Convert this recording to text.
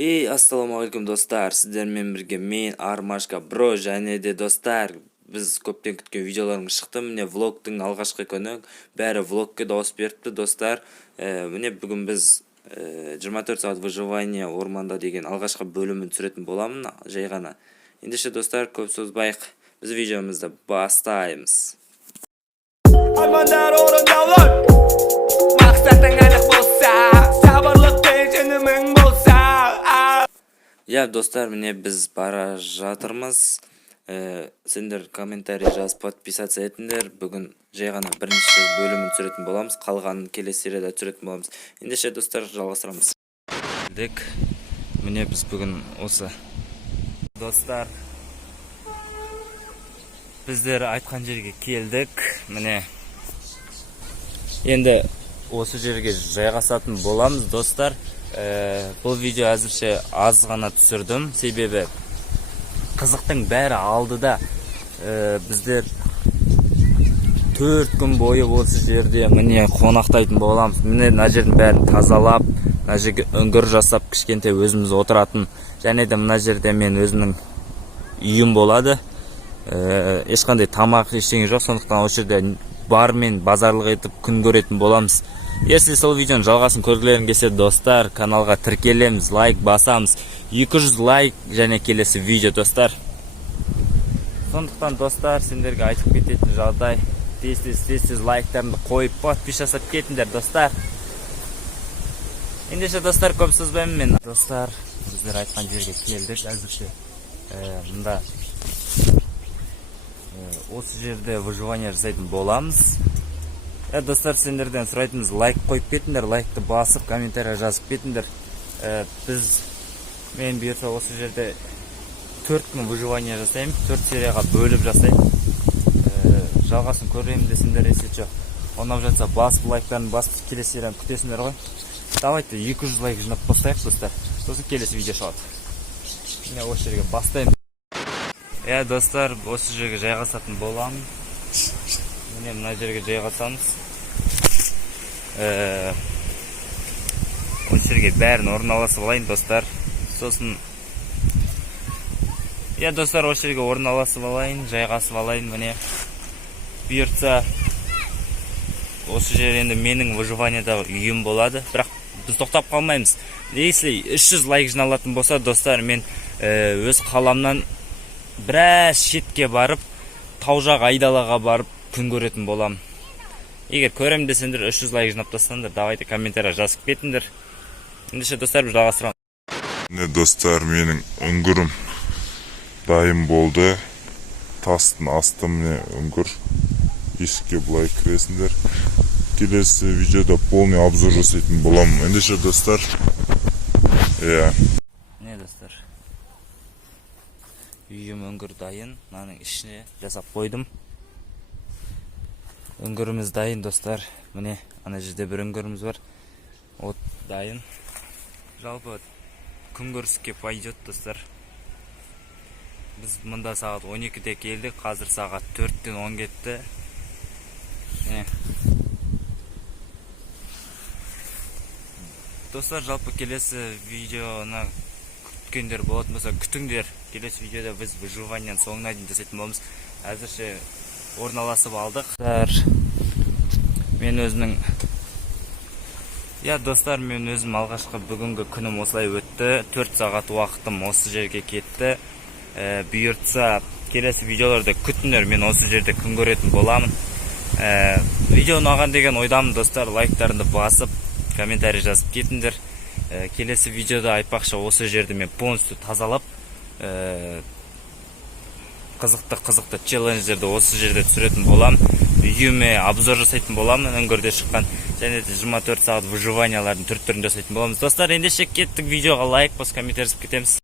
Ассаламу алейкум достар, сіздермен бірге мен Армашка бро және де достар, біз көптен күткен видеоларың шықты. Міне влогтың алғашқы күні, бәрі влогке дауыс беріпті достар. Міне бүгін біз 24 сағат выживание орманда деген алғашқы бөлімін түсіретін боламын, жай ғана. Ендеше достар, көп созбайық, біз видеомызды бастаймыз. Армандар орындалыр, мақсатың анық болса, сабырлық пешенімің болса. Достар, міне біз бара жатырмыз. Сендер комментарий жазып подписаться етіңдер. Бүгін жай ғана бірінші бөлімін түсіретін боламыз, қалғанын келесі серияда түсіретін боламыз. Ендеше достар, жалғастырамыз. Міне біз бүгін осы достар, біздер айтқан жерге келдік. Міне енді осы жерге жайғасатын боламыз достар. Бұл видео әзірше аз ғана түсірдім, себебі қызықтың бәрі алдыда. Біздер 4 күн бойы осы жерде міне қонақтайтын боламыз. Міне мына жердің бәрін тазалап, мына жерге үңгір жасап, кішкентай өзіміз отыратын, және де мына жерде мен өзімнің үйім болады. Ешқандай тамақ ештеңе жоқ, сондықтан осы жерде бармен базарлық етіп күн көретін боламыз. Если сол видеоның жалғасын көргілерің келсе достар, каналға тіркелеміз, лайк басамыз, 200 лайк және келесі видео достар. Сондықтан достар, сендерге айтып кететін жағдай, тез лайктарыңды қойып, подпис жасап кетіңдер достар. Ендеше достар, көп сөзбеймін мен. Достар, біздер айтқан жерге келдік әзірше. Мұнда осы жерде выживание жасайтын боламыз. Достар, сендерден сұрайтынымыз лайк қойып кетіңдер, лайкты басып, комментария жазып кетіңдер. Мен бұйырса осы жерде 4 күн выживание жасаймын, 4 серияға бөліп жасаймын. Жалғасын көремін десіңдер, есетші. Онап жатса басып, лайктарын басып, келесі серияны күтесіңдер ғой. Давайте 200 лайк жинап бастайық достар. Сосын келесі видео шығады. Міне осы жерге бастаймын. Достар, осы жерге жайғасатын боламын. Міне мына жерге жайғасамыз. Осы жерге бәрін орналасып алайын достар. Сосын достар, осы жерге орналасып алайын, жайғасып алайын. Міне бұйыртса осы жер енді менің выживаниедағы үйім болады. Бірақ біз тоқтап қалмаймыз. Если 300 лайк жиналатын болса достар, мен өз қаламнан біраз шетке барып, Таужақ Айдалаға барып күн көретін болам. Егер көрем десеңдер 300 лайк жинап тастаңдар, давайте комментария жазып кетіңдер. Ендеше достар, біз жалғастырамыз. Міне достар, менің үңгірім дайын болды. Тастың асты міне үңгір. Есікке былай кіресіңдер. Келесі видеода полный обзор жасайтын болам. Ендеше достар. Не достар, үйім үңгір дайын. Мынаның ішіне жасап қойдым. Үңгіріміз дайын достар. Міне ана жерде бір үңгіріміз бар. От дайын. Жалпы күн көріске пойдет достар. Біз мұнда сағат 12-де келдік, қазір сағат 4-тен 10 кетті. Достар, жалпы келесі видеоны күткендер болатын болса, күтіңдер. Келесі видеода біз выживаниені соңына дейін жасайтын боламыз. Әзірше орналасып алдық. Достар, мен өзім алғашқы бүгінгі күнім осылай өтті. 4 сағат уақытым осы жерге кетті. Бұйыртса келесі видеоларда күтіңдер, мен осы жерде күн көретін боламын. Видео ұнаған деген ойдамын достар, лайктарыңды басып, комментарий жазып кетіңдер. Келесі видеода айтпақшы, осы жерді мен полностью тазалап, қызықты челленджерді осы жерде түсіретін болам. Үйіме обзор жасайтын болам, үңгірде шыққан, және де 24 сағат выживаниялардың түр-түрін жасайтын боламыз. Достар, ендеше кеттік, видеоға лайк, комментарий жазып кетеміз.